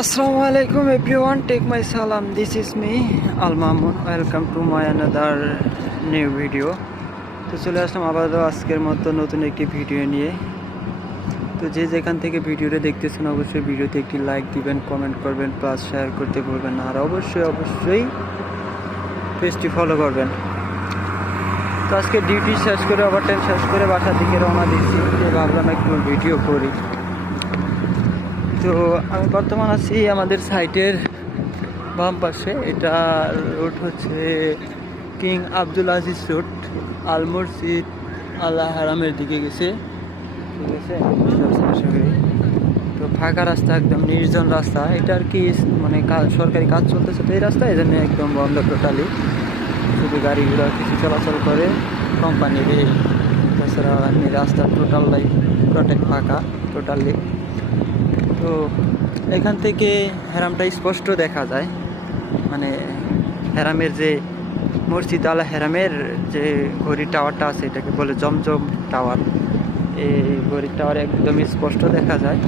Assalamu alaikum everyone, take my salam. This is me, Al Mamun. Welcome to my another new video. তো চলে আসলাম আবারও আজকের মতো নতুন একটি ভিডিও নিয়ে। তো যে যেখান থেকে ভিডিওটা দেখতেছেন অবশ্যই ভিডিওতে একটি লাইক দিবেন, কমেন্ট করবেন, প্লাস শেয়ার করতে ভুলবেন না। আর অবশ্যই পেজটি ফলো করবেন। তো আজকে ডিউটি শেষ করে ওভারটাইম শেষ করে বাসার দিকে রওনা দিচ্ছি। ভাবলাম একটু ভিডিও করি। তো আমি বর্তমান আছি আমাদের সাইটের বাম পাশে। এটা রোড হচ্ছে কিং আব্দুল আজিজ রোড, আল মসজিদ আল হারামের দিকে গেছে, ঠিক আছে। তো ফাঁকা রাস্তা, একদম নির্জন রাস্তা। এটা আর কি মানে সরকারি কাজ চলতেছে, তো এই রাস্তা এই জন্য একদম বন্ধ টোটালি। শুধু গাড়ি ঘোড়া কিছু চলাচল করে কোম্পানির। এই তাছাড়া রাস্তা টোটাল ফাঁকা টোটালি। তো এখান থেকে হেরামটা স্পষ্ট দেখা যায়, মানে হেরামের যে মসজিদ আল হেরামের যে ঘড়ির টাওয়ারটা আছে এটাকে বলে জমজম টাওয়ার। এই ঘড়ির টাওয়ার একদম স্পষ্ট দেখা যায়,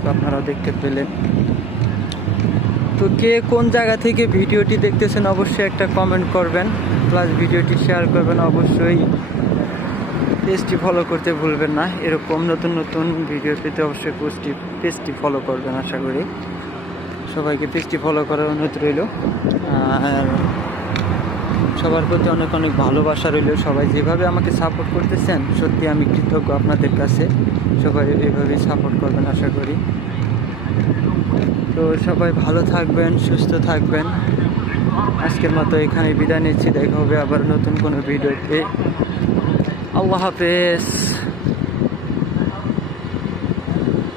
তো আপনারাও দেখতে পেলেন। তো কে কোন জায়গা থেকে ভিডিওটি দেখতেছেন অবশ্যই একটা কমেন্ট করবেন, প্লাস ভিডিওটি শেয়ার করবেন। অবশ্যই পেজটি ফলো করতে ভুলবেন না। এরকম নতুন ভিডিও পেতে অবশ্যই পেজটি ফলো করবেন। আশা করি সবাইকে পেজটি ফলো করার অনুরোধ রইল। আর সবার প্রতি অনেক ভালোবাসা রইল। সবাই যেভাবে আমাকে সাপোর্ট করতেছেন সত্যি আমি কৃতজ্ঞ আপনাদের কাছে। সবাই এইভাবেই সাপোর্ট করবেন আশা করি। তো সবাই ভালো থাকবেন, সুস্থ থাকবেন। আজকের মতো এখানে বিদায় নিচ্ছি। দেখা হবে আবার নতুন কোনো ভিডিওতে। আল্লাহ হাফেজ।